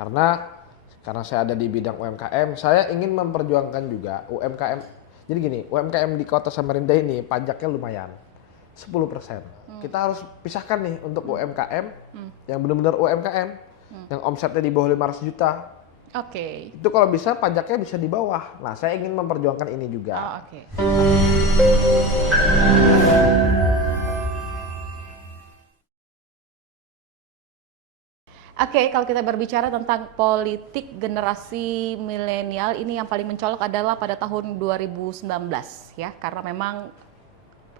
Karena saya ada di bidang UMKM, saya ingin memperjuangkan juga UMKM. Jadi gini, UMKM di Kota Samarinda ini pajaknya lumayan, 10%. Kita harus pisahkan nih untuk UMKM yang benar-benar UMKM, yang omsetnya di bawah 500 juta. Oke. Itu kalau bisa pajaknya bisa di bawah. Nah, saya ingin memperjuangkan ini juga. Oh, oke. Oke, kalau kita berbicara tentang politik generasi milenial, ini yang paling mencolok adalah pada tahun 2019 ya, karena memang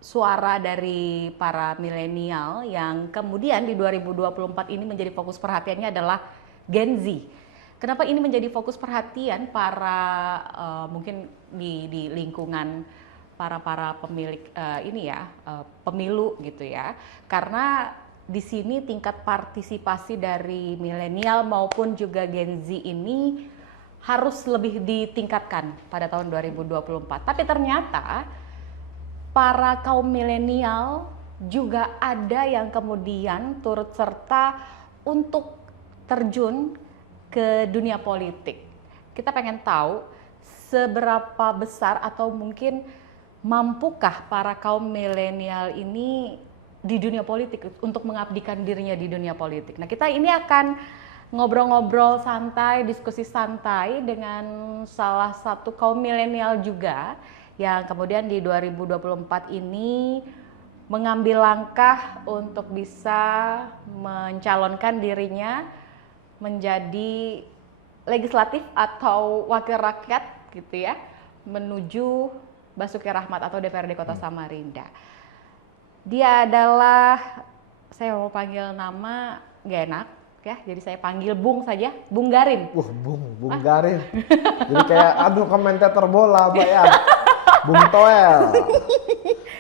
suara dari para milenial yang kemudian di 2024 ini menjadi fokus perhatiannya adalah Gen Z. Kenapa ini menjadi fokus perhatian para mungkin di lingkungan para pemilik pemilu gitu ya? Karena di sini tingkat partisipasi dari milenial maupun juga Gen Z ini harus lebih ditingkatkan pada tahun 2024. Tapi ternyata para kaum milenial juga ada yang kemudian turut serta untuk terjun ke dunia politik. Kita pengen tahu seberapa besar atau mungkin mampukah para kaum milenial ini di dunia politik untuk mengabdikan dirinya di dunia politik. Nah, kita ini akan ngobrol-ngobrol santai, diskusi santai dengan salah satu kaum milenial juga yang kemudian di 2024 ini mengambil langkah untuk bisa mencalonkan dirinya menjadi legislatif atau wakil rakyat gitu ya, menuju Basuki Rahmat atau DPRD Kota Samarinda. Dia adalah, saya mau panggil nama gak enak ya, jadi saya panggil Bung saja, Bung Garin. Bung Garin. Jadi kayak komentator bola Mbak ya. Bung Toel.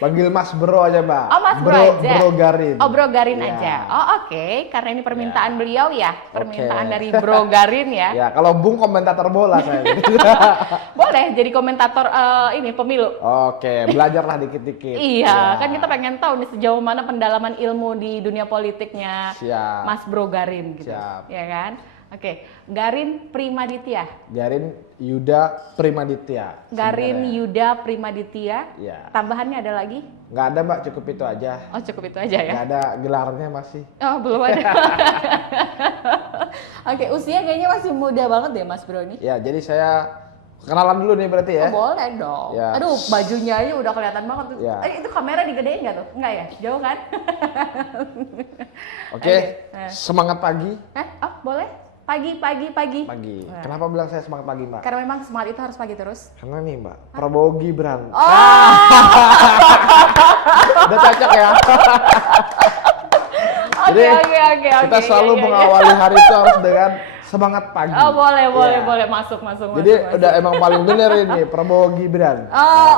Panggil Mas Bro aja Mbak. Oh, Mas Bro aja. Bro Garin. Oh, Bro Garin ya. aja. Oh, oke. Karena ini permintaan beliau ya, permintaan dari Bro Garin ya. Ya, kalau Bung komentator bola saya. Boleh jadi komentator ini pemilu. Oke, belajarlah dikit-dikit. Iya, kan kita pengen tahu nih sejauh mana pendalaman ilmu di dunia politiknya Mas Bro Garin gitu. Siap. Ya kan? Oke, Garin Primaditya. Garin Yuda Primaditya. Garin Yuda Primaditya. Ya. Tambahannya ada lagi? Nggak ada Mbak, cukup itu aja. Oh, cukup itu aja ya? Nggak ada gelarnya masih. Oh, belum ada. Oke, usia kayaknya masih muda banget deh Mas Bro ini. Ya, jadi saya kenalan dulu nih berarti ya. Oh, boleh dong. Ya. Aduh, bajunya aja udah kelihatan banget tuh. Ya. Itu kamera digedein nggak tuh? Enggak ya? Jauh kan? Oke. Semangat pagi. Oh, boleh? Pagi. Pagi. Nah. Kenapa bilang saya semangat pagi, Mbak? Karena memang semangat itu harus pagi terus. Karena nih, Mbak, Prabowo Gibran. Oh. Udah cocok ya. Jadi kita selalu mengawali hari itu harus dengan semangat pagi. Oh, boleh masuk. Jadi udah emang paling bener ini Prabowo Gibran. Oh,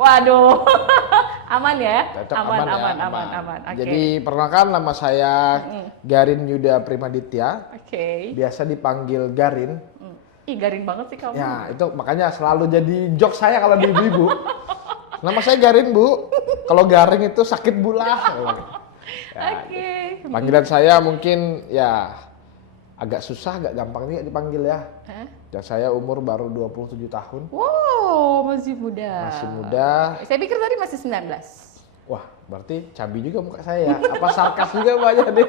waduh. Aman ya? Cocok, aman. Okay. Jadi perkenalkan, nama saya Garin Yuda Primaditya. Oke. Biasa dipanggil Garin. Ih, Garin banget sih kamu. Ya, itu makanya selalu jadi jok saya kalau di ibu-ibu. Nama saya Garin, Bu. Kalau garing itu sakit bulah. Ya, Oke. Panggilan saya mungkin ya agak susah, agak gampang nih dipanggil ya. Dan saya umur baru 27 tahun. Wow, masih muda. Masih muda. Saya pikir tadi masih 19. Wah, berarti cabi juga muka saya ya. Apa sarkas juga banyak deh.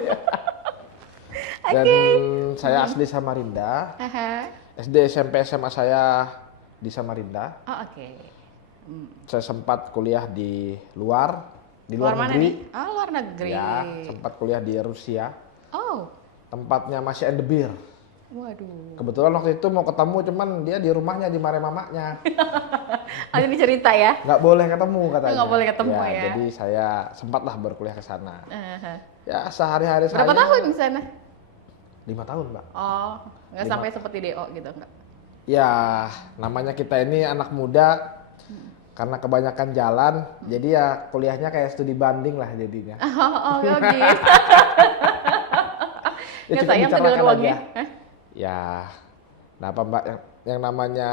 Dan saya asli Samarinda. SD, SMP, SMA saya di Samarinda. Oh, oke. Saya sempat kuliah di luar Luar mana negeri. nih? Oh, luar negeri. Ya, sempat kuliah di Rusia. Oh. Tempatnya masih and the beer. Waduh. Kebetulan waktu itu mau ketemu, cuman dia di rumahnya dimarahin mamanya. Oh, ini cerita ya? Nggak boleh ketemu katanya. Nggak boleh ketemu ya. Jadi saya sempatlah berkuliah ke sana. Ya sehari-hari saya. Berapa tahun di sana? 5 tahun, Mbak. Oh, nggak sampai seperti DO gitu nggak? Ya, namanya kita ini anak muda. Karena kebanyakan jalan, jadi ya kuliahnya kayak studi banding lah jadinya. Oh, gitu. Ya, Nggak cukup sayang tuh dengan bicarakan uangnya? Ya, nah apa Mbak, yang namanya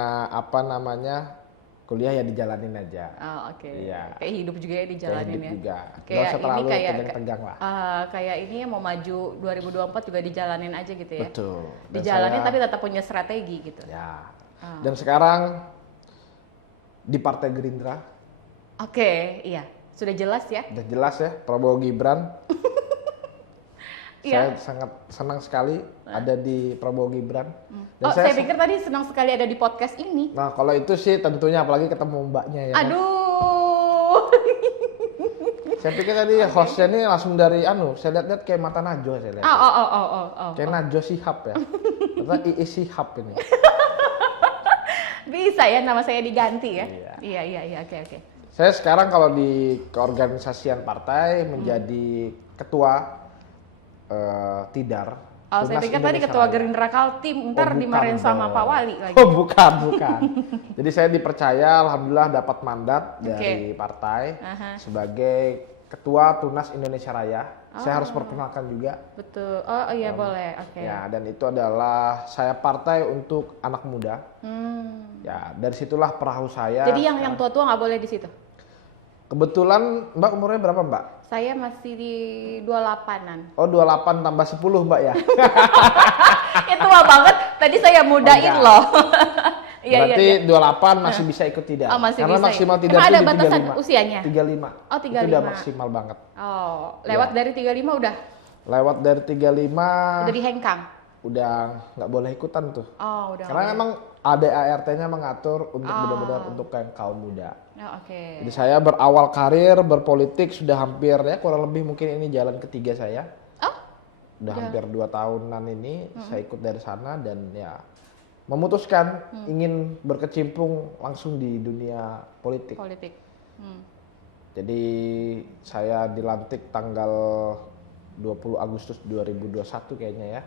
kuliah ya dijalanin aja. Oh, oke. Iya. Kayak hidup juga ya Kayak dijalanin hidup ya. juga. Nggak Kayak usah ini terlalu kayak tegang-tegang lah. kayak ini ya mau maju 2024 juga dijalanin aja gitu ya. Betul. Dan Dijalanin saya- tapi tetap punya strategi gitu. Ya. Ah. Dan sekarang di Partai Gerindra Oke, iya. Sudah jelas ya. udah jelas ya Prabowo Gibran. Iya. Saya sangat senang sekali ada di Prabowo Gibran. Dan Oh, saya pikir tadi senang sekali ada di podcast ini. Nah kalau itu sih tentunya apalagi ketemu mbaknya ya. kan. Aduh. Saya pikir tadi hostnya ini langsung dari saya lihat-lihat kayak mata Najwa saya lihat. Oh. Kayak Najwa Shihab ya. Atau Iis Shihab ini. Bisa ya nama saya diganti ya. Iya. Iya, oke. Saya sekarang kalau di keorganisasian partai menjadi ketua Tidar. Oh, saya Tunas pikir tadi Indonesia ketua Raya. Gerindra Kaltim, ntar bukan dimarahin sama dong. Pak Wali lagi. Oh bukan. Jadi saya dipercaya, alhamdulillah dapat mandat dari partai Aha. sebagai ketua Tunas Indonesia Raya. Saya harus perkenalkan juga. Betul. Oh iya boleh. Oke. Ya, dan itu adalah saya partai untuk anak muda. Ya, dari situlah perahu saya. Jadi yang tua-tua nggak boleh di situ. Kebetulan Mbak umurnya berapa Mbak? Saya masih di 28-an. Oh 28 tambah 10 Mbak ya? Ya tua banget. Tadi saya mudain enggak. loh. Iya. Berarti 28 masih bisa ikut tidak? Oh, masih Karena bisa. maksimal tidak Emang itu ada di batasan 35. usianya? 35. Oh, Itu udah 35. maksimal banget. Oh, lewat dari 35 udah Lewat dari 35 udah dihengkang. udah nggak boleh ikutan tuh. Oh, udah. Karena emang ADART-nya mengatur untuk benar-benar untuk kaum muda. Oh, oke. Jadi saya berawal karir berpolitik sudah hampir ya kurang lebih mungkin ini jalan ketiga saya. Oh, Udah hampir 2 tahunan ini saya ikut dari sana dan ya memutuskan ingin berkecimpung langsung di dunia politik. politik. Jadi saya dilantik tanggal 20 Agustus 2021 kayaknya ya.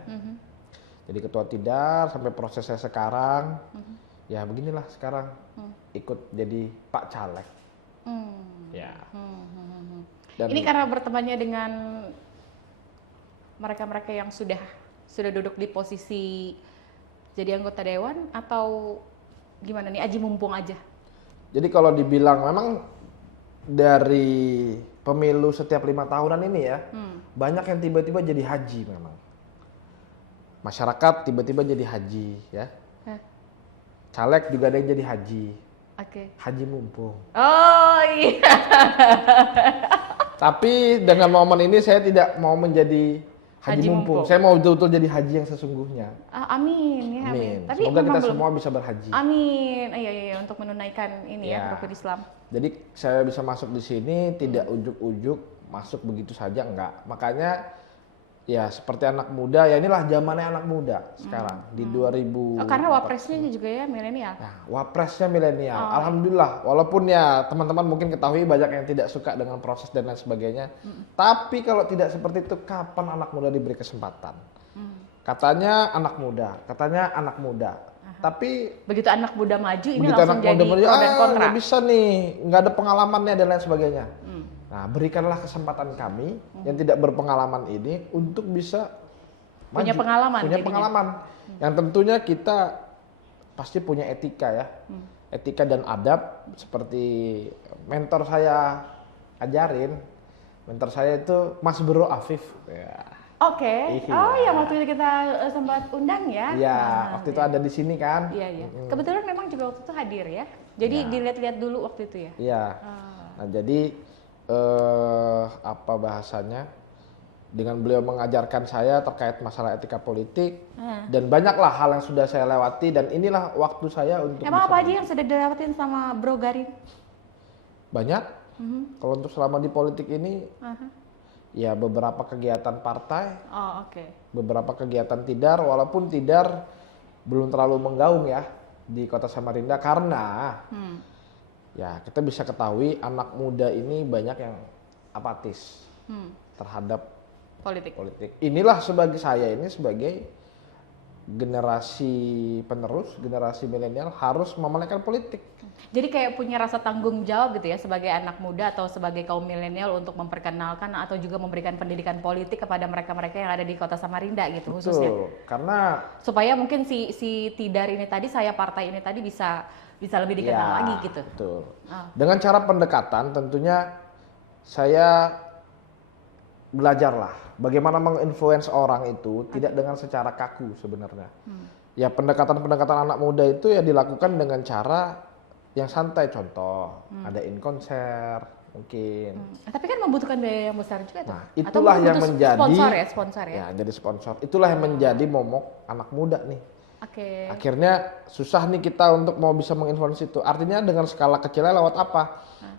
Jadi ketua Tidar sampai proses saya sekarang. Ya beginilah sekarang ikut jadi Pak Caleg. Ya. Dan Ini karena bertemannya dengan mereka-mereka yang sudah duduk di posisi jadi anggota dewan atau gimana nih, aji mumpung aja? jadi kalau dibilang memang dari pemilu setiap 5 tahunan ini ya, banyak yang tiba-tiba jadi haji memang. Masyarakat tiba-tiba jadi haji ya. Caleg juga ada yang jadi haji. Oke. Haji mumpung. Oh iya. Tapi dengan momen ini saya tidak mau menjadi haji, Haji mumpung. mumpung. Saya mau betul-betul jadi haji yang sesungguhnya. Amin ya, amin. Tapi Semoga memang kita belum. semua bisa berhaji. Amin. Iya, untuk menunaikan ini Ya. ya rukun Islam. Jadi saya bisa masuk di sini tidak ujuk-ujuk masuk begitu saja, enggak. Makanya ya seperti anak muda, ya inilah zamannya anak muda sekarang di 2000. Oh, karena wapresnya juga ya milenial. Nah, wapresnya milenial. Oh. Alhamdulillah, walaupun ya teman-teman mungkin ketahui banyak yang tidak suka dengan proses dan lain sebagainya. Tapi kalau tidak seperti itu, kapan anak muda diberi kesempatan? Katanya anak muda. Tapi Begitu anak muda maju ini begitu langsung anak jadi muda pro dan kontra. nggak bisa nih, nggak ada pengalamannya dan lain sebagainya. Nah, berikanlah kesempatan kami yang tidak berpengalaman ini untuk bisa Punya maju. pengalaman punya jadinya. pengalaman. Yang tentunya kita pasti punya etika ya, etika dan adab seperti mentor saya ajarin. Mentor saya itu Mas Bro Afif. Ya. Oke. Iya. Oh, yang waktu itu kita sempat undang ya. Iya, Nah, waktu itu ada di sini kan. Iya. Kebetulan memang juga waktu itu hadir ya. Jadi dilihat-lihat dulu waktu itu ya. Iya. Nah, jadi apa bahasanya? Dengan beliau mengajarkan saya terkait masalah etika politik dan banyaklah hal yang sudah saya lewati dan inilah waktu saya untuk Emang bisa apa aja yang sudah dilewatin sama Bro Garin? banyak. Kalau untuk selama di politik ini ya beberapa kegiatan partai, Oh, oke. beberapa kegiatan Tidar, walaupun Tidar belum terlalu menggaung ya di Kota Samarinda karena ya kita bisa ketahui anak muda ini banyak yang apatis terhadap Politik. politik. Inilah sebagai saya ini sebagai generasi penerus, generasi milenial harus memelekkan politik. Jadi kayak punya rasa tanggung jawab gitu ya sebagai anak muda atau sebagai kaum milenial untuk memperkenalkan atau juga memberikan pendidikan politik kepada mereka-mereka yang ada di Kota Samarinda gitu. Betul, khususnya. karena Supaya mungkin si Tidar ini tadi, saya partai ini tadi bisa lebih dikenal lagi gitu. Betul. Oh. Dengan cara pendekatan tentunya saya belajarlah bagaimana menginfluence orang itu tidak dengan secara kaku sebenarnya. Ya pendekatan-pendekatan anak muda itu ya dilakukan dengan cara yang santai, contoh adain konser mungkin. Tapi kan membutuhkan biaya yang besar juga tuh. Nah, itulah yang menjadi sponsor ya. Ya, jadi sponsor. Itulah yang menjadi momok anak muda nih. Oke. Akhirnya susah nih kita untuk mau bisa menginfluence itu. Artinya dengan skala kecilnya lewat apa?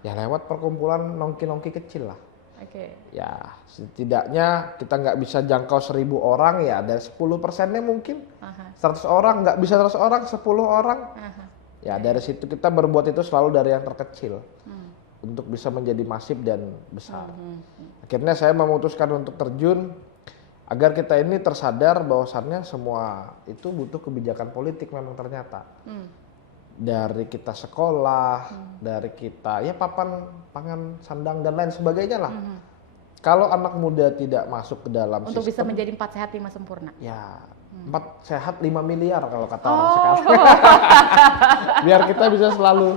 Ya lewat perkumpulan nongki-nongki kecil lah. Oke. Ya setidaknya kita nggak bisa jangkau 1.000 orang ya, dari 10%-nya mungkin. 100 orang, nggak bisa 100 orang, 10 orang. Ya dari situ kita berbuat itu selalu dari yang terkecil. Untuk bisa menjadi masif dan besar. Akhirnya saya memutuskan untuk terjun agar kita ini tersadar bahwasannya semua itu butuh kebijakan politik memang ternyata. Dari kita sekolah, dari kita ya papan, pangan, sandang dan lain sebagainya lah. Kalau anak muda tidak masuk ke dalam untuk bisa sistem, menjadi 4 sehat 5 sempurna. ya 4 sehat 5 miliar kalau kata orang sekarang. Biar kita bisa selalu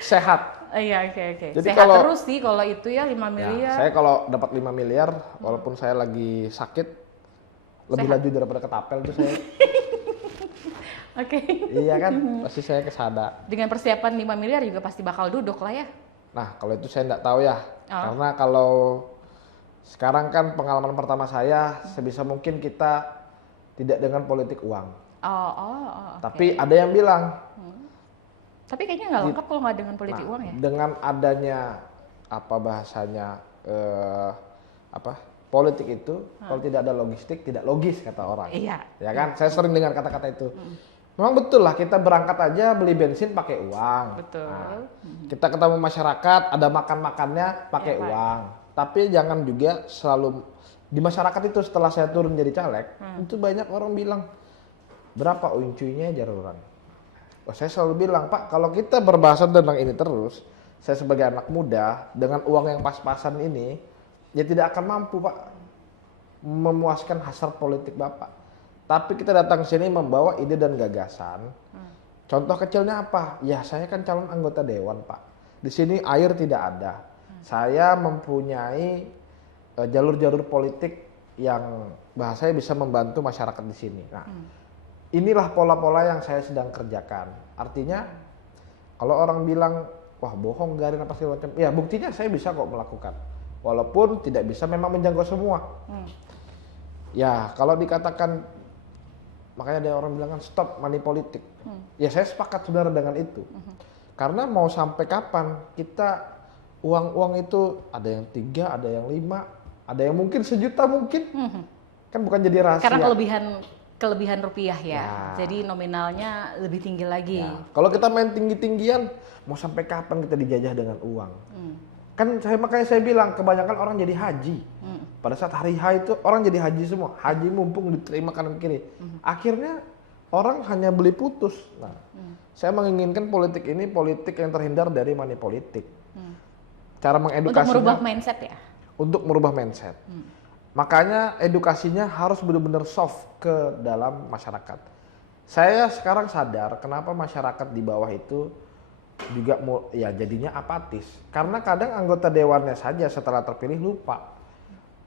sehat. Iya, oke. Jadi Sehat kalau- terus sih kalau itu ya 5 Ya, miliar. saya kalau dapat 5 miliar, walaupun saya lagi sakit, lebih laju daripada ketapel tuh saya. Oke. Iya kan, pasti saya kesada. Dengan persiapan 5 miliar juga pasti bakal duduk lah ya. Nah, kalau itu saya nggak tahu ya. Oh. Karena kalau sekarang kan pengalaman pertama saya, sebisa mungkin kita tidak dengan politik uang. Oke. Tapi ada yang bilang, Tapi kayaknya nggak lengkap kalau nggak dengan politik uang ya. dengan adanya apa bahasanya politik itu, kalau tidak ada logistik tidak logis kata orang. Iya. Ya kan, saya sering dengar kata-kata itu. Memang betul lah, kita berangkat aja beli bensin pakai uang. Betul. Nah, kita ketemu masyarakat, ada makan-makannya pakai Iya, Pak. uang. Tapi jangan juga selalu di masyarakat itu setelah saya turun jadi caleg, itu banyak orang bilang berapa uincuinya jaruran. Oh, saya selalu bilang, Pak, kalau kita berbahasan tentang ini terus, saya sebagai anak muda dengan uang yang pas-pasan ini, ya tidak akan mampu, Pak, memuaskan hasrat politik Bapak. Tapi kita datang ke sini membawa ide dan gagasan. Contoh kecilnya apa? Ya saya kan calon anggota dewan, Pak. Di sini air tidak ada. Saya mempunyai jalur-jalur politik yang bahasanya bisa membantu masyarakat di sini. Nah, inilah pola-pola yang saya sedang kerjakan. Artinya, kalau orang bilang, wah bohong, garin apa segala macam. Ya buktinya saya bisa kok melakukan. Walaupun tidak bisa memang menjangkau semua. Ya kalau dikatakan, makanya ada orang bilang kan stop money politik. Ya saya sepakat sebenarnya dengan itu. Karena mau sampai kapan kita uang-uang itu ada yang 3, ada yang 5, ada yang mungkin 1 juta mungkin. Kan bukan jadi rahasia. Karena kelebihan rupiah ya. Ya. Jadi nominalnya lebih tinggi lagi. Ya, kalau kita main tinggi-tinggian, mau sampai kapan kita dijajah dengan uang? Kan makanya saya bilang kebanyakan orang jadi haji. Pada saat hari H itu orang jadi haji semua. Haji mumpung diterima kanan kiri. Akhirnya orang hanya beli putus. Nah, saya menginginkan politik ini politik yang terhindar dari money politik. Cara Untuk mengedukasinya merubah mindset ya. untuk merubah mindset. Makanya edukasinya harus benar-benar soft ke dalam masyarakat. Saya sekarang sadar kenapa masyarakat di bawah itu juga ya jadinya apatis. Karena kadang anggota dewannya saja setelah terpilih lupa.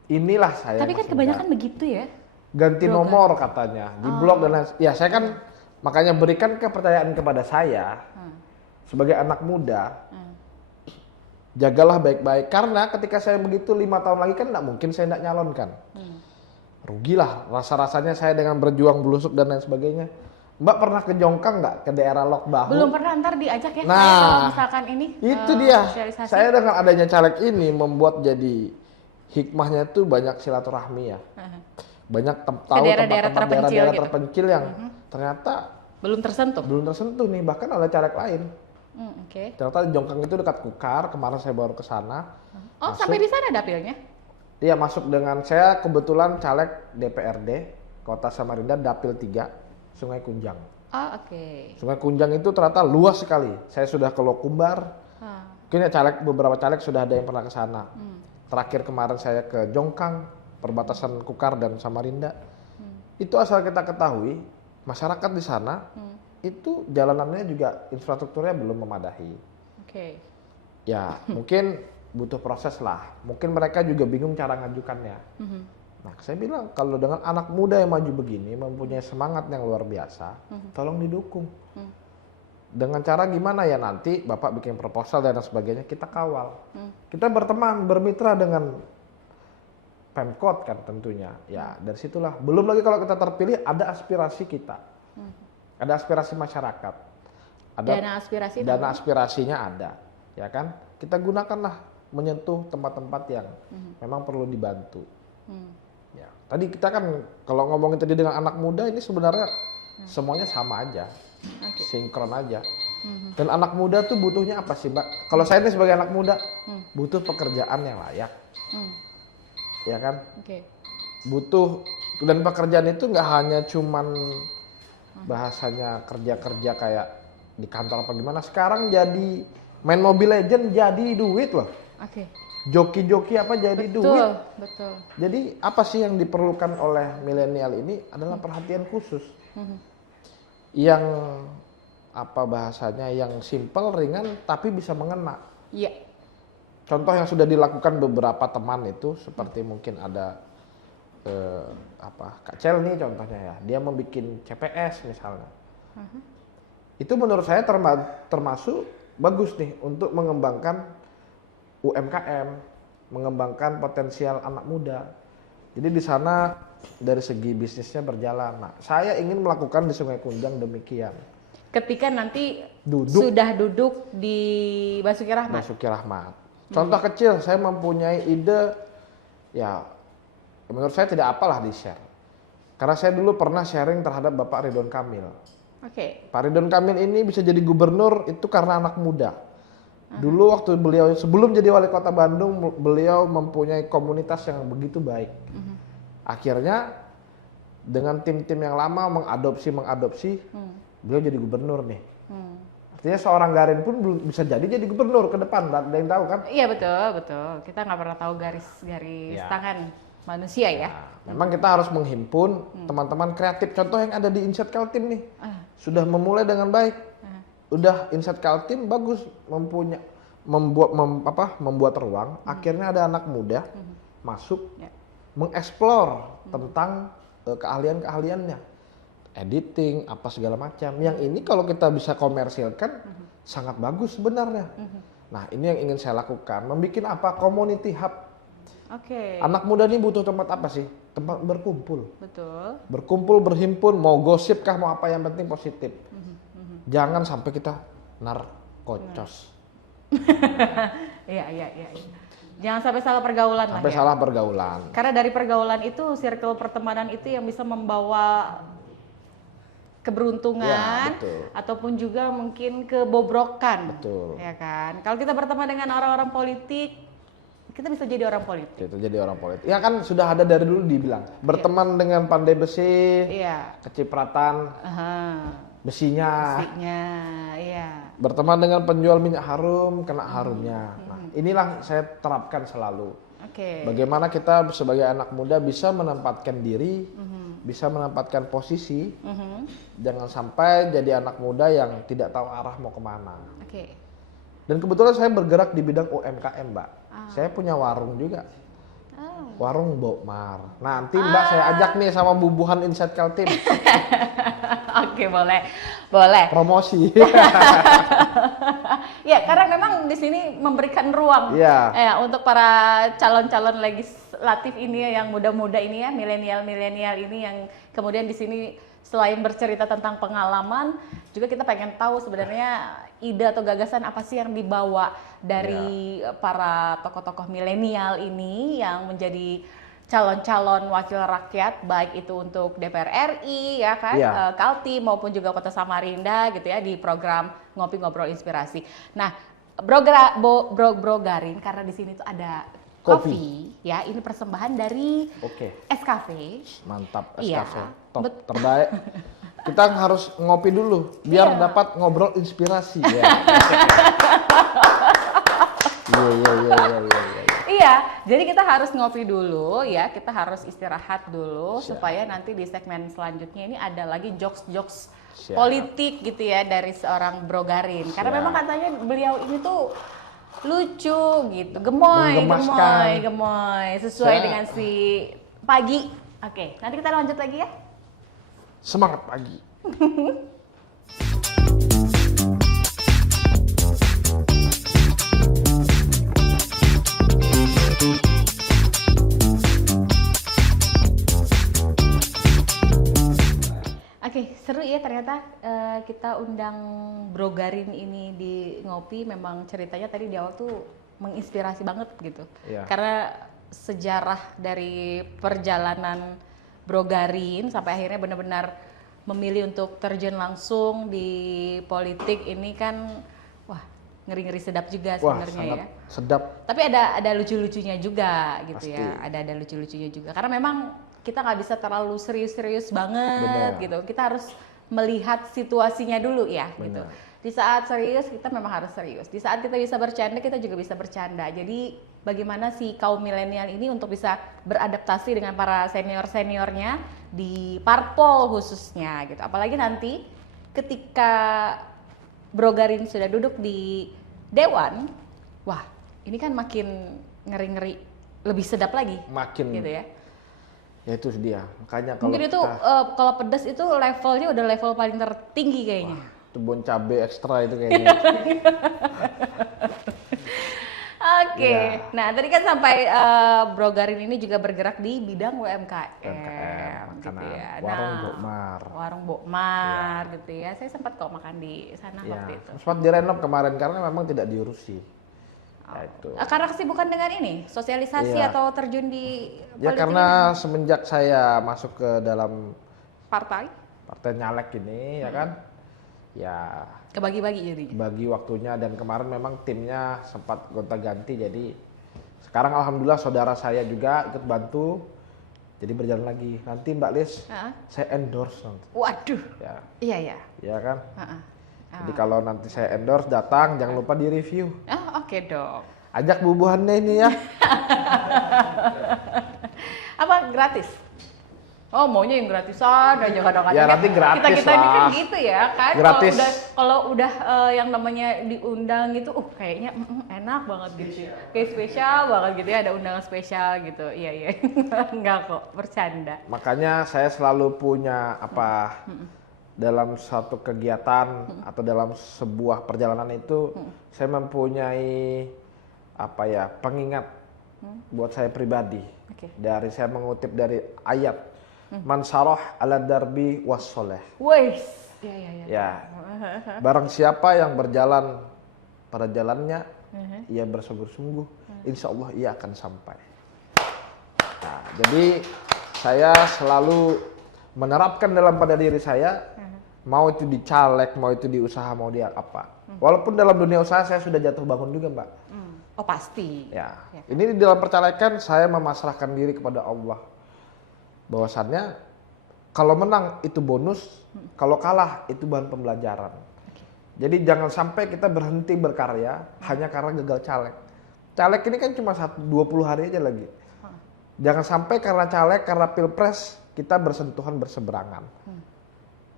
Inilah saya. Tapi kan kebanyakan begitu ya. Ganti nomor katanya, di blok dan lain. Ya saya kan makanya berikan kepercayaan kepada saya sebagai anak muda. Jagalah baik-baik, karena ketika saya begitu 5 tahun lagi kan tidak mungkin saya tidak nyalonkan. Rugilah rasa-rasanya saya dengan berjuang belusuk dan lain sebagainya. Mbak pernah ke Jongkang nggak, ke daerah Lok Bahu? Belum pernah, ntar diajak ya. Nah, saya kalau misalkan ini itu dia. sosialisasi. Saya dengan adanya caleg ini membuat jadi hikmahnya tuh banyak silaturahmi ya. Banyak tahu daerah-daerah tempat-tempat terpencil daerah-daerah gitu. terpencil yang ternyata belum tersentuh. belum tersentuh nih, bahkan oleh caleg lain. Oke. Ternyata Jongkang itu dekat Kukar, kemarin saya baru ke sana. Oh, sampai di sana dapilnya? Iya, masuk dengan saya kebetulan caleg DPRD Kota Samarinda Dapil 3. Sungai Kunjang. Oh, oke. Sungai Kunjang itu ternyata luas sekali. Saya sudah ke Lokumbar. Mungkin ya beberapa caleg sudah ada yang pernah ke sana. Terakhir kemarin saya ke Jongkang, perbatasan Kukar dan Samarinda. Itu asal kita ketahui, masyarakat di sana itu jalanannya juga infrastrukturnya belum memadai. Oke. Ya, mungkin butuh proses lah. Mungkin mereka juga bingung cara ngajukannya. Nah, saya bilang kalau dengan anak muda yang maju begini, mempunyai semangat yang luar biasa, tolong didukung. Dengan cara gimana ya, nanti Bapak bikin proposal dan sebagainya, kita kawal. Kita berteman, bermitra dengan Pemkot kan tentunya. Ya, dari situlah. Belum lagi kalau kita terpilih, ada aspirasi kita. Ada aspirasi masyarakat. Ada dana aspirasinya ada. Ya kan? Kita gunakanlah menyentuh tempat-tempat yang memang perlu dibantu. Ya, tadi kita kan kalau ngomongin tadi dengan anak muda ini sebenarnya semuanya sama aja, sinkron aja. Dan anak muda tuh butuhnya apa sih, Mbak? Kalau saya ini sebagai anak muda butuh pekerjaan yang layak, ya kan? Butuh, dan pekerjaan itu nggak hanya cuman bahasanya kerja-kerja kayak di kantor apa gimana. Sekarang jadi main Mobile Legend jadi duit loh. Joki-joki apa jadi duit. Betul. Jadi apa sih yang diperlukan oleh milenial ini adalah perhatian khusus. Yang apa bahasanya, yang simple, ringan tapi bisa mengena. Iya. Contoh yang sudah dilakukan beberapa teman itu seperti mungkin ada Kak Cel nih contohnya ya. Dia membuat CPS misalnya. Itu menurut saya termasuk bagus nih untuk mengembangkan UMKM, mengembangkan potensial anak muda. Jadi di sana dari segi bisnisnya berjalan. Nah, saya ingin melakukan di Sungai Kunjang demikian. Ketika nanti sudah duduk di Basuki Rahmat. Contoh kecil, saya mempunyai ide, ya menurut saya tidak apalah di-share. Karena saya dulu pernah sharing terhadap Bapak Ridwan Kamil. Pak Ridwan Kamil ini bisa jadi gubernur itu karena anak muda. Dulu waktu beliau sebelum jadi wali kota Bandung, beliau mempunyai komunitas yang begitu baik. Akhirnya dengan tim-tim yang lama mengadopsi, beliau jadi gubernur nih. Artinya seorang Garin pun bisa jadi gubernur ke depan, ada yang tahu kan? Iya betul. Kita nggak pernah tahu garis tangan manusia ya. Memang kita harus menghimpun teman-teman kreatif. Contoh yang ada di Insight Kaltim nih, sudah memulai dengan baik. Udah Insight Kaltim bagus, membuat ruang. Akhirnya ada anak muda masuk, mengeksplor tentang keahlian-keahliannya, editing apa segala macam. Yang ini kalau kita bisa komersilkan sangat bagus sebenarnya. Nah, ini yang ingin saya lakukan, membuat apa, community hub. Anak muda ini butuh tempat apa sih? Tempat berkumpul. Betul. Berkumpul, berhimpun, mau gosip kah, mau apa, yang penting positif. Jangan sampai kita narkocos. Iya. Jangan sampai salah pergaulan lah ya. Salah pergaulan. Karena dari pergaulan itu, circle pertemanan itu yang bisa membawa keberuntungan, ataupun juga mungkin kebobrokan. Betul. Ya kan? Kalau kita berteman dengan orang-orang politik, kita bisa jadi orang politik. Ya kan sudah ada dari dulu dibilang, berteman dengan pandai besi, kecipratan besinya, berteman dengan penjual minyak harum, kena harumnya. Nah, inilah saya terapkan selalu. Bagaimana kita sebagai anak muda bisa menempatkan diri, bisa menempatkan posisi, jangan sampai jadi anak muda yang tidak tahu arah mau kemana. Dan kebetulan saya bergerak di bidang UMKM, Mbak. Saya punya warung juga. Warung Bokmar. Nanti Mbak saya ajak nih sama bubuhan Insight Kaltim. Oke, boleh. Promosi. Ya, karena memang di sini memberikan ruang untuk para calon-calon legislatif ini yang muda-muda ini ya, milenial-milenial ini yang kemudian di sini selain bercerita tentang pengalaman, juga kita pengen tahu sebenarnya ide atau gagasan apa sih yang dibawa dari para tokoh-tokoh milenial ini yang menjadi calon-calon wakil rakyat, baik itu untuk DPR RI ya kan, Kaltim maupun juga Kota Samarinda gitu ya, di program Ngopi Ngobrol Inspirasi. Nah, Bro Garin, karena di sini tuh ada kopi ya, ini persembahan dari SKV. Mantap, SKV. Iya, top terbaik. Kita harus ngopi dulu biar dapat ngobrol inspirasi ya. Iya. Iya, jadi kita harus ngopi dulu ya, kita harus istirahat dulu supaya nanti di segmen selanjutnya ini ada lagi jokes-jokes politik gitu ya dari seorang Bro Garin. Karena memang katanya beliau ini tuh lucu gitu, gemoy, sesuai dengan si Pagi. Oke, nanti kita lanjut lagi ya. Semangat Pagi. Oke, seru ya ternyata kita undang Bro Garin ini di Ngopi. Memang ceritanya tadi di awal tuh menginspirasi banget gitu. Iya. Karena sejarah dari perjalanan Bro Garin sampai akhirnya benar-benar memilih untuk terjun langsung di politik ini kan, wah ngeri-ngeri sedap juga sebenarnya ya. Sedap. Tapi ada lucu-lucunya juga gitu. Pasti. Ya. Ada lucu-lucunya juga. Karena memang kita nggak bisa terlalu serius-serius banget. Gitu. Kita harus melihat situasinya dulu ya. Gitu. Di saat serius kita memang harus serius. Di saat kita bisa bercanda kita juga bisa bercanda. Jadi bagaimana si kaum milenial ini untuk bisa beradaptasi dengan para senior-seniornya di parpol khususnya gitu. Apalagi nanti ketika Bro Garin sudah duduk di dewan, wah ini kan makin ngeri-ngeri, lebih sedap lagi. Makin gitu ya. Ya itu dia. Makanya kalau mungkin itu kalau pedas itu levelnya udah level paling tertinggi kayaknya. Wah, itu bon cabe ekstra itu kayaknya. Oke. Ya. Nah, tadi kan sampai Bro Garin ini juga bergerak di bidang UMKM gitu ya. Warung Bokmar. Warung Bokmar gitu ya. Saya sempat kok makan di sana waktu itu. Sempat direnov kemarin karena memang tidak diurusi. Ya, itu. Karena kesibukan dengan ini, sosialisasi atau terjun di politik? Ya karena semenjak saya masuk ke dalam partai nyalek ini ya kan, ya kebagi-bagi jadi. Bagi waktunya dan kemarin memang timnya sempat gonta-ganti jadi sekarang alhamdulillah saudara saya juga ikut bantu jadi berjalan lagi. Nanti Mbak Lis saya endorse nanti. Waduh. Ya. Iya. Iya kan? Jadi kalau nanti saya endorse datang jangan lupa di review. Oke dong. Ajak bubuhannya ini ya. Apa gratis? Oh maunya yang gratisan aja kadang-kadang. Ya nanti gratis kita ini kan lah. gitu ya kan. Gratis. Kalau udah yang namanya diundang gitu, kayaknya enak banget gitu. Kayak spesial banget gitu ya, ada undangan spesial gitu. Iya. Enggak kok, bercanda. Makanya saya selalu punya dalam suatu kegiatan atau dalam sebuah perjalanan itu saya mempunyai pengingat buat saya pribadi. Dari saya mengutip dari ayat man sarah ala darbi wassoleh. Wes. Ya. Barang siapa yang berjalan pada jalannya ia bersungguh-sungguh, insya Allah ia akan sampai. Nah, jadi saya selalu menerapkan dalam pada diri saya, mau itu di caleg, mau itu di usaha, mau dia apa. Walaupun dalam dunia usaha saya sudah jatuh bangun juga, Mbak. Oh pasti. Ya. Ini di dalam percalekan saya memasrahkan diri kepada Allah. Bahwasannya kalau menang itu bonus, kalau kalah itu bahan pembelajaran. Jadi jangan sampai kita berhenti berkarya hanya karena gagal caleg. Caleg ini kan cuma 20 hari aja lagi. Jangan sampai karena caleg, karena pilpres kita bersentuhan berseberangan.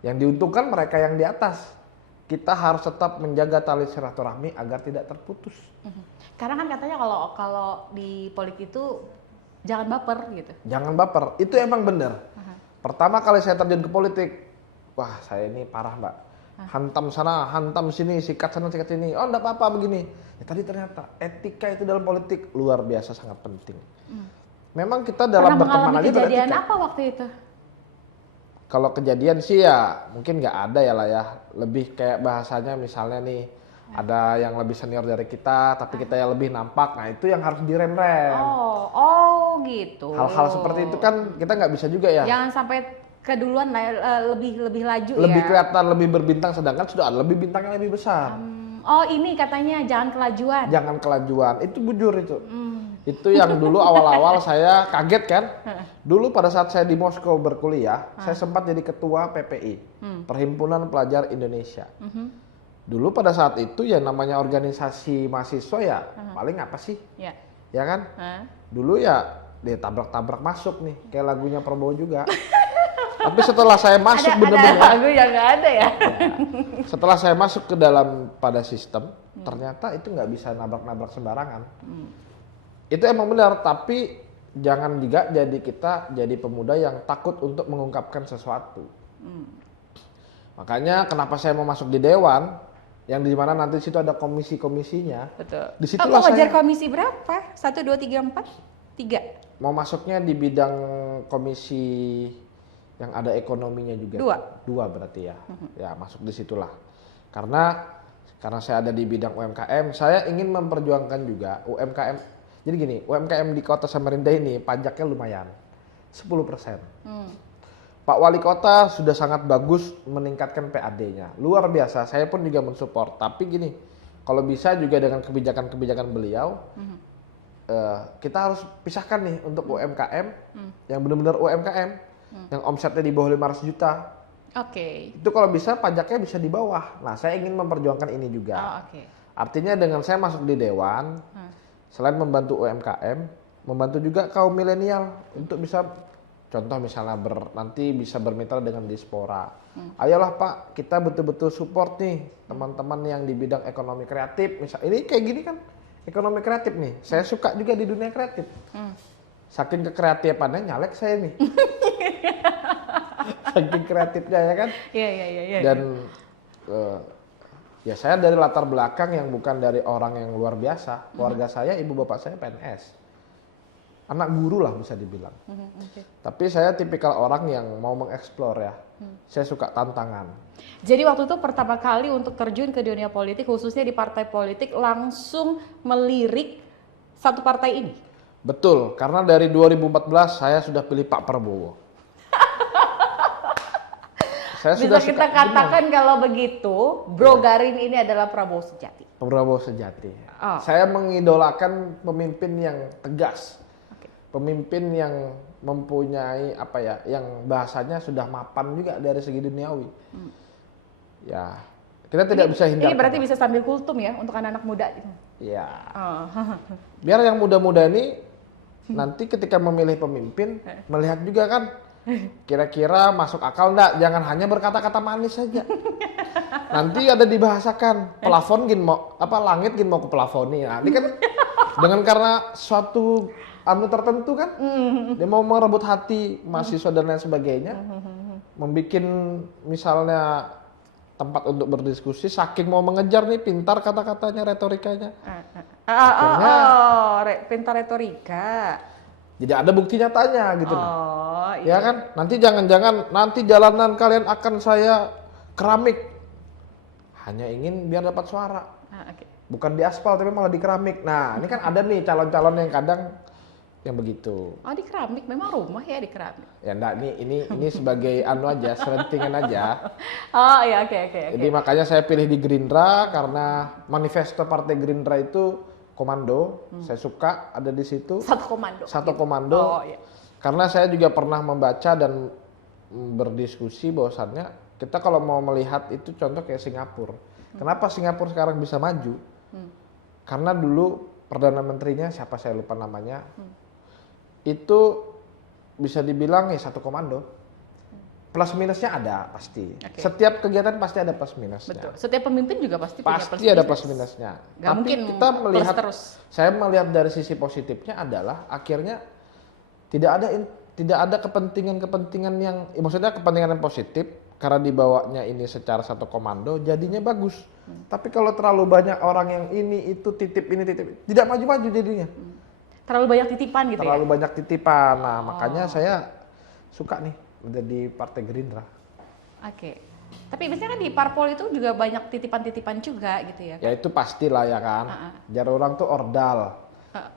Yang diuntungkan mereka yang di atas. Kita harus tetap menjaga tali silaturahmi agar tidak terputus. Karena kan katanya kalau di politik itu jangan baper gitu. Jangan baper, itu emang benar. Pertama kali saya terjun ke politik, wah saya ini parah Mbak. Hantam sana, hantam sini, sikat sana, sikat sini. Oh enggak apa-apa begini. Ya tadi ternyata etika itu dalam politik luar biasa sangat penting. Memang kita dalam berteman aja beretika. Kejadian apa waktu itu? Kalau kejadian sih ya mungkin nggak ada ya lah ya. Lebih kayak bahasanya misalnya nih ada yang lebih senior dari kita tapi kita yang lebih nampak. Nah itu yang harus direm-rem. Oh gitu. Hal-hal seperti itu kan kita nggak bisa juga ya. Jangan sampai keduluan lebih laju ya. Lebih kelihatan lebih berbintang sedangkan sudah ada lebih bintang yang lebih besar. Oh ini katanya jangan kelajuan. Jangan kelajuan. Itu bujur itu. Itu yang dulu awal-awal saya kaget kan. Dulu pada saat saya di Moskow berkuliah, saya sempat jadi ketua PPI, Perhimpunan Pelajar Indonesia. Dulu pada saat itu ya namanya organisasi mahasiswa ya paling apa sih? Ya kan? Dulu ya dia tabrak-tabrak masuk nih, kayak lagunya Prabowo juga. Tapi setelah saya masuk benar-benar lagu yang nggak ada ya. Setelah saya masuk ke dalam pada sistem, ternyata itu nggak bisa nabrak-nabrak sembarangan. Itu emang benar, tapi jangan juga jadi pemuda yang takut untuk mengungkapkan sesuatu. Makanya kenapa saya mau masuk di dewan, yang di mana nanti situ ada komisi-komisinya. Betul. Disitulah Kamu ngajar saya komisi berapa? 1, 2, 3, 4? 3? mau masuknya di bidang komisi yang ada ekonominya juga. 2 berarti ya. Ya masuk di situlah. Karena saya ada di bidang UMKM, saya ingin memperjuangkan juga UMKM. Jadi gini, UMKM di Kota Samarinda ini pajaknya lumayan, 10%. Pak Wali Kota sudah sangat bagus meningkatkan PAD-nya, luar biasa. Saya pun juga mensupport. Tapi gini, kalau bisa juga dengan kebijakan-kebijakan beliau, kita harus pisahkan nih untuk UMKM yang benar-benar UMKM, yang omsetnya di bawah 500 juta. Itu kalau bisa pajaknya bisa di bawah. Nah, saya ingin memperjuangkan ini juga. Artinya dengan saya masuk di dewan, selain membantu UMKM, membantu juga kaum milenial untuk bisa, contoh misalnya nanti bisa bermitra dengan diaspora. Ayolah Pak, kita betul-betul support nih teman-teman yang di bidang ekonomi kreatif. Misal ini kayak gini kan, ekonomi kreatif nih. Saya suka juga di dunia kreatif. Saking kekreatifannya nyalek saya nih. Saking kreatifnya ya kan. Iya. Dan ya saya dari latar belakang yang bukan dari orang yang luar biasa. Keluarga saya, ibu bapak saya PNS. Anak guru lah bisa dibilang. Tapi saya tipikal orang yang mau mengeksplor ya. Saya suka tantangan. Jadi waktu itu pertama kali untuk terjun ke dunia politik, khususnya di partai politik, langsung melirik satu partai ini? Betul, karena dari 2014 saya sudah pilih Pak Prabowo. Bisa kita katakan kalau begitu, Bro Garin ini adalah Prabowo sejati. Prabowo sejati. Saya mengidolakan pemimpin yang tegas, pemimpin yang mempunyai yang bahasanya sudah mapan juga dari segi duniawi. Ya, kita tidak bisa hindari. Ini berarti bisa sambil kultum ya untuk anak-anak muda. Iya. Biar yang muda-muda ini nanti ketika memilih pemimpin melihat juga kan. Kira-kira masuk akal enggak? Jangan hanya berkata-kata manis saja. Nanti ada dibahasakan plafon langit mau ke plafon nih. Nah, ini kan dengan karena suatu tertentu kan, dia mau merebut hati mahasiswa dan lain sebagainya, membikin misalnya tempat untuk berdiskusi, saking mau mengejar nih pintar kata-katanya, retorikanya. Pintar retorika. Jadi ada bukti nyatanya gitu. Ya kan? Nanti jangan-jangan nanti jalanan kalian akan saya keramik. Hanya ingin biar dapat suara. Bukan di aspal tapi malah di keramik. Nah, ini kan ada nih calon-calon yang kadang yang begitu. Di keramik, memang rumah ya di keramik. Ya enggak, ini sebagai aja, selentingan aja. Oke. Jadi makanya saya pilih di Gerindra karena manifesto Partai Gerindra itu komando. Saya suka ada di situ. Satu komando. Iya. Karena saya juga pernah membaca dan berdiskusi bahwasannya kita kalau mau melihat itu contoh kayak Singapura. Kenapa Singapura sekarang bisa maju? Karena dulu Perdana Menterinya, siapa saya lupa namanya, itu bisa dibilang satu komando. Plus minusnya ada pasti. Setiap kegiatan pasti ada plus minusnya. Betul. Setiap pemimpin juga pasti punya plus minus. Pasti ada plus minusnya. Gak mungkin kita melihat terus. Saya melihat dari sisi positifnya adalah akhirnya tidak ada kepentingan yang maksudnya kepentingan yang positif karena dibawanya ini secara satu komando jadinya bagus. Tapi kalau terlalu banyak orang yang ini itu titip tidak maju-maju jadinya. Terlalu banyak titipan gitu ya. Terlalu banyak titipan. Nah, makanya saya suka nih udah di Partai Gerindra. Tapi biasanya kan di parpol itu juga banyak titipan-titipan juga gitu ya. Ya itu pastilah ya kan. Jar orang tuh ordal.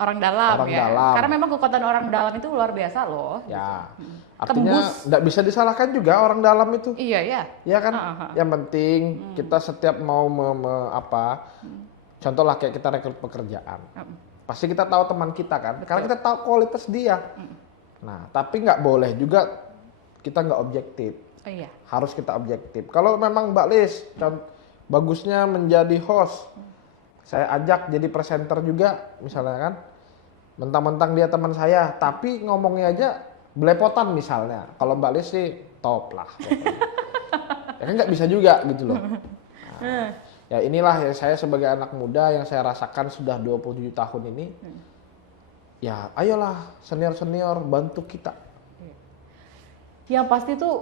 Orang dalam. Karena memang kekuatan orang dalam itu luar biasa loh. Ya. Artinya nggak bisa disalahkan juga orang dalam itu. Iya. Ya kan. Yang penting kita setiap mau contoh lah kayak kita rekrut pekerjaan. pasti kita tahu teman kita kan, karena kita tahu kualitas dia. Nah, tapi nggak boleh juga kita nggak objektif. Oh, iya. Harus kita objektif. Kalau memang Mbak Lis bagusnya menjadi host, saya ajak jadi presenter juga, misalnya kan, mentang-mentang dia teman saya, tapi ngomongnya aja belepotan misalnya. Kalau Mbak Lis sih top lah. Ya kan nggak bisa juga gitu loh. Nah, ya inilah ya saya sebagai anak muda yang saya rasakan sudah 27 tahun ini. Ya ayolah senior-senior bantu kita. Yang pasti tuh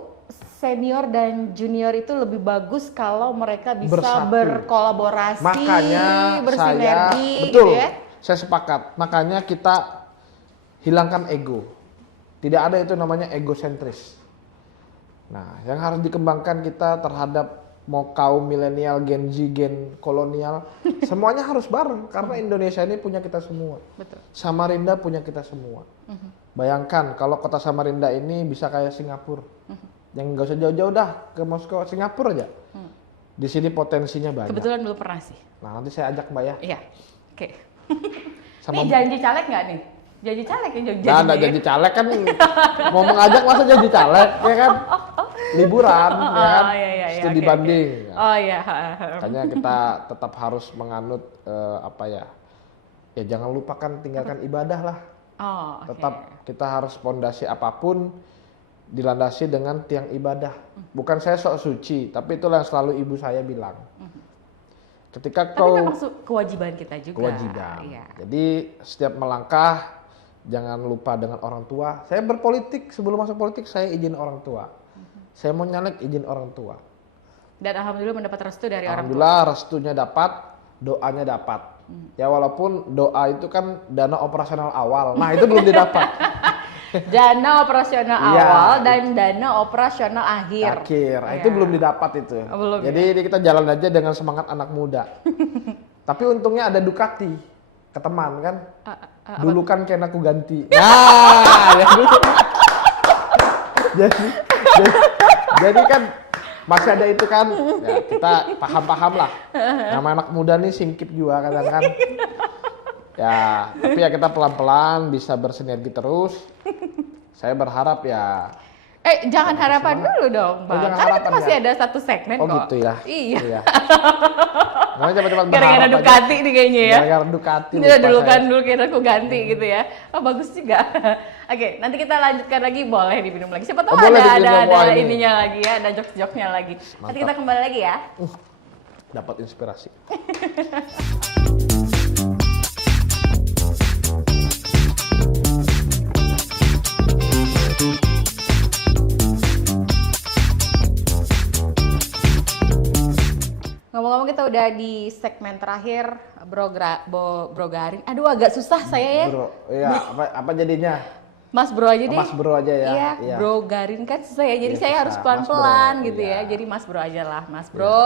senior dan junior itu lebih bagus kalau mereka bisa Bersatu. berkolaborasi, Makanya bersinergi, betul, gitu ya. saya sepakat. Makanya kita hilangkan ego. Tidak ada itu namanya egosentris. Nah, yang harus dikembangkan kita terhadap mau kaum milenial, Gen Z, Gen kolonial, semuanya harus bareng karena Indonesia ini punya kita semua. Betul. Samarinda punya kita semua. Bayangkan kalau kota Samarinda ini bisa kayak Singapura. Yang nggak usah jauh-jauh dah ke Moskow, Singapura aja. Di sini potensinya banyak. Kebetulan belum pernah sih. Nah, nanti saya ajak Mbak ya. Iya. Oke. Sama Nih janji caleg nggak nih? Janji caleg ya janji. nah, nggak jadi caleg kan mau mengajak masa jadi caleg ya kan? Liburan ya kan? Iya, Studi oke, banding. oke. Oh iya. Makanya kita tetap harus menganut apa ya? Ya jangan lupakan tinggalkan ibadah lah. Oh, oke. Tetap kita harus fondasi apapun dilandasi dengan tiang ibadah. Bukan saya sok suci, tapi itulah yang selalu ibu saya bilang. Ketika Tapi kau termasuk kewajiban kita juga. kewajiban. Iya. Jadi setiap melangkah jangan lupa dengan orang tua. Saya berpolitik, sebelum masuk politik saya izin orang tua. Saya mau nyalek izin orang tua. Dan alhamdulillah mendapat restu dari orang tua. Alhamdulillah restunya dapat, doanya dapat. Ya walaupun doa itu kan dana operasional awal. Nah, itu belum didapat. Dana operasional Iya. awal dan dana operasional akhir. Nah, Iya. itu belum didapat itu. Oh, belum Jadi ini kita jalan aja dengan semangat anak muda. Tapi untungnya ada Ducati ke teman kan. Dulu kan kena aku ganti. Nah, ya dulu. jadi kan masih ada itu kan. Ya, kita paham-paham lah. Nama anak muda nih singkip juga kadang kan. Ya, tapi ya kita pelan-pelan bisa bersinergi terus. Saya berharap ya. Jangan harapan dulu dong, Oh, Bang. jangan Kan harapan kita masih ya? ada satu segmen Oh kok. gitu ya. Iya. Makanya cepat-cepat Gara-gara berharap aja. Ducati nih kayaknya ya. Gara-gara Ducati. Ini lupa dulu saya. kan dulu kira aku ganti gitu ya. Oh bagus juga. Oke, nanti kita lanjutkan lagi, boleh diminum lagi. Siapa tahu Oh, boleh ada diminum. Wah, ini. ininya lagi ya, ada jokes-jokesnya lagi. Nanti Mantap. kita kembali lagi ya. Dapat inspirasi. Ngomong-ngomong kita udah di segmen terakhir Bro Garing. Aduh agak susah saya ya. Bro, iya, apa jadinya? Mas Bro aja deh. Mas Bro aja ya. Iya, Bro Garing kan susah ya. Jadi Iya, saya susah. harus Mas pelan-pelan Bro, gitu iya. ya. Jadi Mas Bro aja lah. Mas Bro,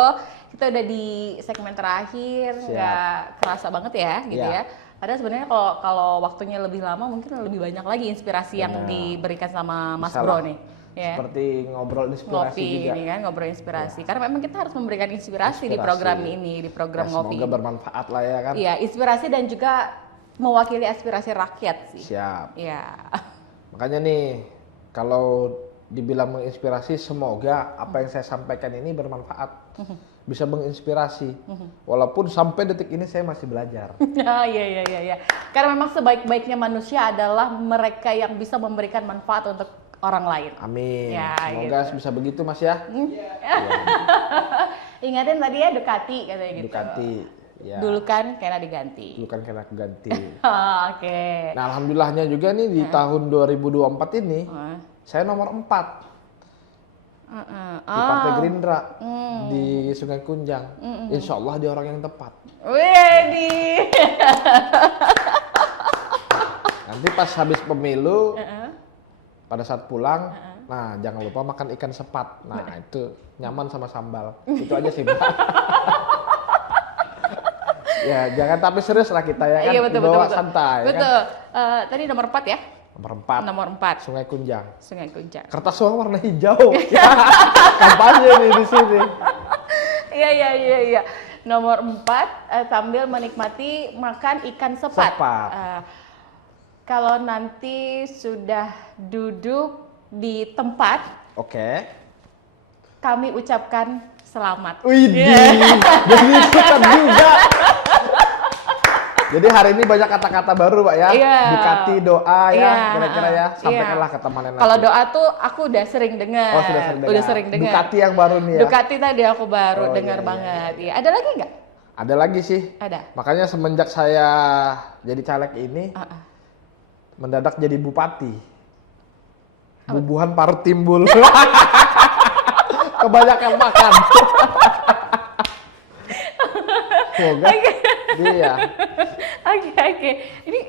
kita udah di segmen terakhir, Siap. nggak kerasa banget ya gitu Iya. ya. Padahal sebenarnya kalau waktunya lebih lama mungkin lebih banyak lagi inspirasi yang Benar. diberikan sama Mas Bisa Bro lah. nih. Ya. Seperti ngobrol inspirasi Ngopi juga. ini kan, ngobrol inspirasi. Karena memang kita harus memberikan inspirasi di Inspirasi. program ini, di program Ya, ngopi. semoga bermanfaat lah ya kan. Iya, inspirasi dan juga mewakili aspirasi rakyat sih. Siap. Iya. Makanya nih, kalau dibilang menginspirasi, semoga apa yang saya sampaikan ini bermanfaat. Bisa menginspirasi. Walaupun sampai detik ini saya masih belajar. Iya. Karena memang sebaik-baiknya manusia adalah mereka yang bisa memberikan manfaat untuk orang lain. Amin. Ya, Semoga gitu. bisa begitu Mas ya. Ingatin tadi ya Ducati katanya gitu. Ducati. Ya. Dulu kan kena diganti. Dulu kan kena aku ganti. Oke. Nah, alhamdulillahnya juga nih di tahun 2024 ini saya nomor 4 di Partai Gerindra di Sungai Kunjang. Insya Allah dia orang yang tepat. Widih. Nanti pas habis pemilu, pada saat pulang, nah jangan lupa makan ikan sepat. Nah itu nyaman sama sambal. Itu aja sih, Mbak. Ya jangan tapi serius lah kita ya kan. Iya betul Dibawa betul. santai. Kan? Betul. Tadi nomor 4 ya? Nomor 4. Nomor 4. Sungai Kunjang. Sungai Kunjang. Kertas uang warna hijau. Ya, kampanye nih di sini. Iya. Nomor 4, sambil menikmati makan ikan sepat. Kalau nanti sudah duduk di tempat, Oke. kami ucapkan selamat. Widih, jadi ikutan juga. Jadi hari ini banyak kata-kata baru, Pak ya. Ducati, doa ya, kira-kira ya. Sampaikanlah ke temannya nanti. Kalau doa tuh aku udah sering dengar. Oh, sudah sering dengar. Udah sering dengar. Ducati yang baru nih ya. Ducati tadi aku baru dengar banget. Iya. Ada lagi nggak? Ada lagi sih. Ada. Makanya semenjak saya jadi caleg ini, mendadak jadi bupati. Bubuhan parut timbul. Kebanyakan makan. Semoga. Iya. Oke. Ini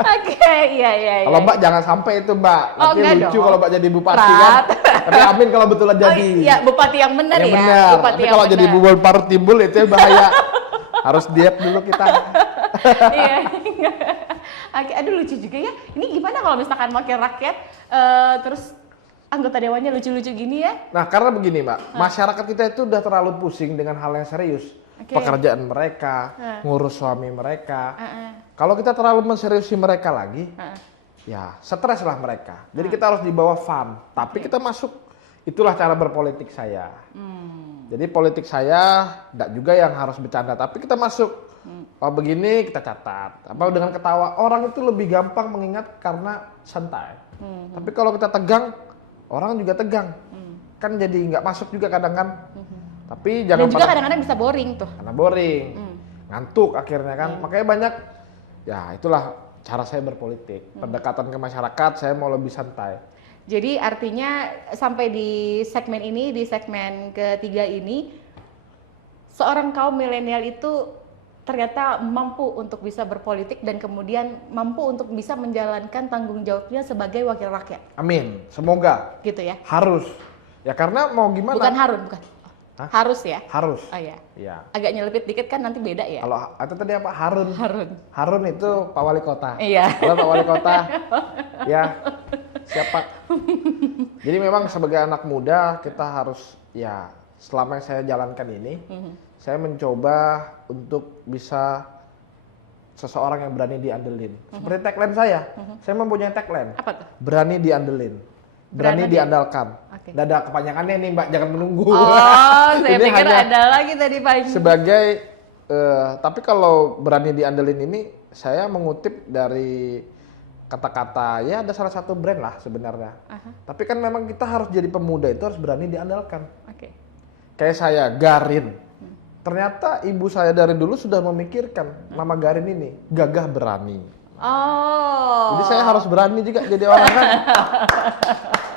oke, iya. Kalau Mbak jangan sampai itu, Mbak. Nanti lucu dong. kalau Mbak jadi bupati kan. Tapi amin kalau betulan jadi. Iya, bupati yang benar ya. Benar. Bupati Tapi yang kalau jadi benar. bubuhan parut timbul itu bahaya. Harus diet dulu kita. Iya. Oke, aduh lucu juga ya. Ini gimana kalau misalkan wakil rakyat terus anggota dewannya lucu-lucu gini ya? Nah, karena begini, Mbak. Masyarakat kita itu udah terlalu pusing dengan hal yang serius. Pekerjaan mereka, ngurus suami mereka. Kalau kita terlalu menseriusi mereka lagi, ya stres lah mereka. Jadi kita harus dibawa fun. Tapi kita masuk, itulah cara berpolitik saya. Jadi politik saya tidak juga yang harus bercanda, tapi kita masuk. Oh begini kita catat. Apa dengan ketawa, orang itu lebih gampang mengingat karena santai. Tapi kalau kita tegang, orang juga tegang. Kan jadi nggak masuk juga kadang kan. Tapi jangan. Dan juga kadang-kadang bisa boring tuh. Karena boring, ngantuk akhirnya kan. Makanya banyak. Ya itulah cara saya berpolitik. Pendekatan ke masyarakat saya mau lebih santai. Jadi artinya sampai di segmen ini, di segmen ketiga ini, seorang kaum milenial itu ternyata mampu untuk bisa berpolitik dan kemudian mampu untuk bisa menjalankan tanggung jawabnya sebagai wakil rakyat. Amin, semoga. Gitu ya? Harus. Ya karena mau gimana? Bukan harus, bukan. Hah? Harus ya? Harus. Oh iya. Iya. Agak nyelipit dikit kan nanti beda ya? Kalau itu tadi apa? Harun. Harun. Harun itu Pak Wali Kota. Iya. Kalau Pak Wali Kota, ya siapa? Jadi memang sebagai anak muda kita harus ya selama yang saya jalankan ini, saya mencoba untuk bisa seseorang yang berani diandelin. Seperti tagline saya mempunyai tagline. Apa tuh? Berani diandelin. Berani diandalkan. Oke. Nggak ada kepanjangannya nih Mbak, jangan menunggu. Oh, saya Ini pikir hanya ada lagi tadi pagi. sebagai tapi kalau berani diandelin ini saya mengutip dari kata-kata ya ada salah satu brand lah sebenarnya. Tapi kan memang kita harus jadi pemuda itu harus berani diandalkan. Oke. Kayak saya Garin. Ternyata ibu saya dari dulu sudah memikirkan nama Garin ini gagah berani. Oh. Jadi saya harus berani juga jadi orang kan.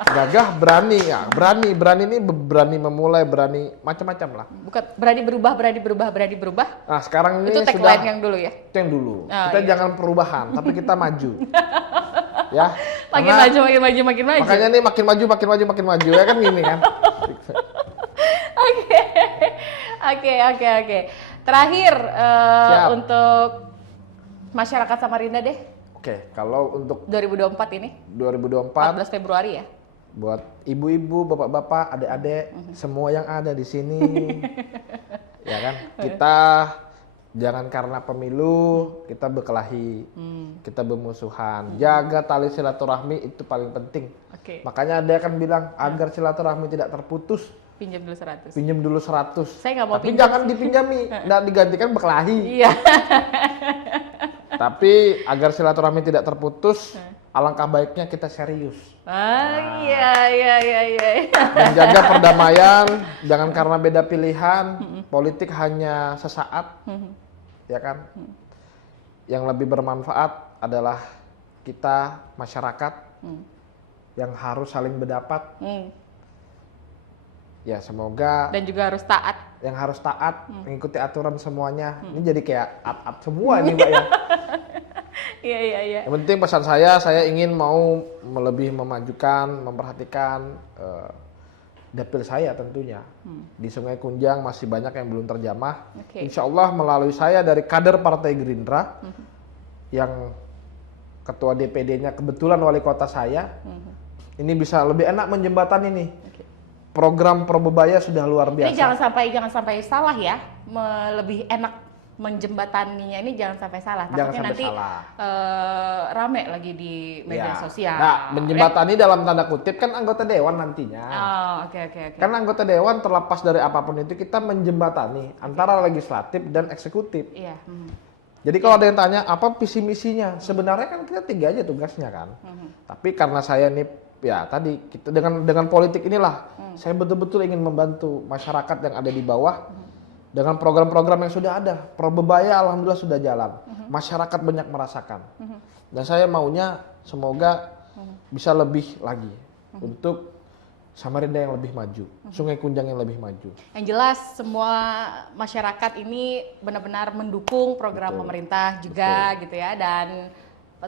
Gagah berani ya, berani ini berani memulai, berani macam-macam lah. Bukan berani berubah. Nah sekarang ini Itu sudah tagline yang dulu ya? itu yang dulu. Oh, Kita iya. jangan perubahan, tapi kita maju. Ya. Makin Karena makin maju. makanya nih makin maju ya kan gini kan. Oke. Terakhir Siap. untuk masyarakat Samarinda deh. Oke, kalau untuk 2024 ini 2024 14 Februari ya. buat ibu-ibu, bapak-bapak, adik-adik, semua yang ada di sini, ya kan, kita jangan karena pemilu kita berkelahi, kita bermusuhan, jaga tali silaturahmi itu paling penting. Oke. Makanya ada yang kan bilang agar silaturahmi tidak terputus, Pinjam dulu 100. pinjam dulu 100. Saya nggak mau Tapi pinjam. jangan dipinjami, nggak digantikan berkelahi. Iya. Tapi agar silaturahmi tidak terputus, alangkah baiknya kita serius. Iya. Menjaga perdamaian, jangan karena beda pilihan, politik hanya sesaat, ya kan? Yang lebih bermanfaat adalah kita masyarakat yang harus saling berdapat. Ya semoga Dan juga harus taat. yang harus taat mengikuti aturan semuanya. Ini jadi kayak at-at semua nih Mbak ya. Iya. Yang penting pesan saya ingin mau lebih memajukan, memperhatikan dapil saya tentunya. Di Sungai Kunjang masih banyak yang belum terjamah. Oke. Insya Allah melalui saya dari kader Partai Gerindra, yang ketua DPD-nya kebetulan wali kota saya, ini bisa lebih enak menjembatani nih. Oke. program Probebaya sudah luar Ini biasa. jangan sampai salah ya, lebih enak menjembataninya ini jangan sampai salah. Jangan Takutnya sampai nanti salah. rame lagi di media Ya. sosial. Nah, menjembatani dalam tanda kutip kan anggota dewan nantinya. Oh, oke. Kan anggota dewan terlepas dari apapun itu kita menjembatani antara legislatif dan eksekutif. Iya. Jadi kalau ada yang tanya apa visi misinya, sebenarnya kan kita 3 aja tugasnya kan. Tapi karena saya nih ya tadi kita dengan politik inilah saya betul-betul ingin membantu masyarakat yang ada di bawah dengan program-program yang sudah ada. Probebaya alhamdulillah sudah jalan. Masyarakat banyak merasakan. Dan saya maunya semoga bisa lebih lagi untuk Samarinda yang lebih maju, Sungai Kunjang yang lebih maju. Yang jelas semua masyarakat ini benar-benar mendukung program pemerintah juga gitu ya, dan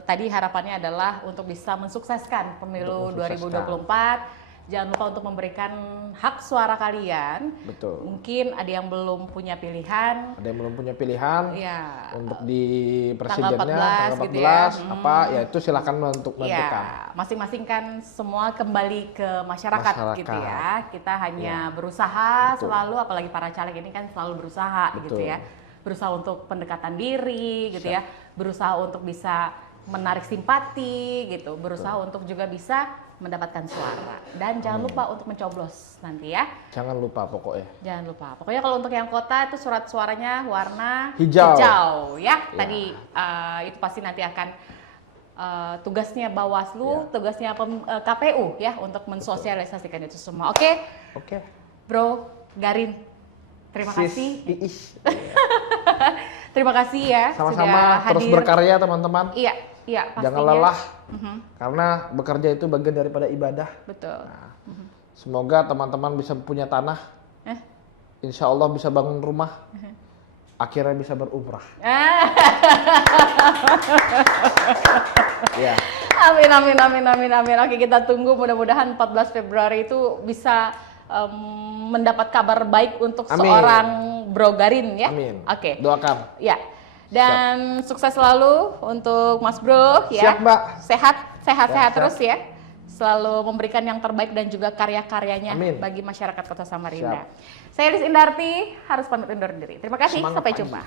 tadi harapannya adalah untuk bisa mensukseskan pemilu 2024. Jangan lupa untuk memberikan hak suara kalian. Betul. Mungkin ada yang belum punya pilihan. Ada yang belum punya pilihan Ya. untuk di Tanggal presidennya 14 tanggal 14 gitu ya. apa ya itu silakan untuk menentukan. Ya, masing-masing kan semua kembali ke masyarakat gitu ya. Kita hanya berusaha Betul. selalu, apalagi para caleg ini kan selalu berusaha gitu Betul. ya. Berusaha untuk pendekatan diri gitu ya. Berusaha untuk bisa menarik simpati gitu. Berusaha untuk juga bisa mendapatkan suara. Dan jangan lupa untuk mencoblos nanti ya. Jangan lupa pokoknya. Jangan lupa. Pokoknya kalau untuk yang kota itu surat suaranya warna Hijau. ya. Tadi itu pasti nanti akan tugasnya Bawaslu, tugasnya KPU ya untuk mensosialisasikan itu semua. Oke. Oke. Bro Garin. Terima kasih. Iis. Terima kasih ya Sama-sama sudah terus hadir. berkarya teman-teman. Iya, pastinya. Jangan lelah. Karena bekerja itu bagian daripada ibadah. Betul. Nah, semoga teman-teman bisa punya tanah. Insya Allah bisa bangun rumah. Akhirnya bisa berumrah. Ya. Amin. Oke, kita tunggu mudah-mudahan 14 Februari itu bisa mendapat kabar baik untuk Amin. seorang Bro Garin ya. Amin. Oke. Doakan. Ya. Dan sukses selalu untuk Mas Bro ya. Siap, Mbak. Sehat Siap. terus ya. Selalu memberikan yang terbaik dan juga karya-karyanya Amin. bagi masyarakat Kota Samarinda. Siap. Saya Liz Indarti harus pamit undur diri. Terima kasih, Semangat sampai pagi. jumpa.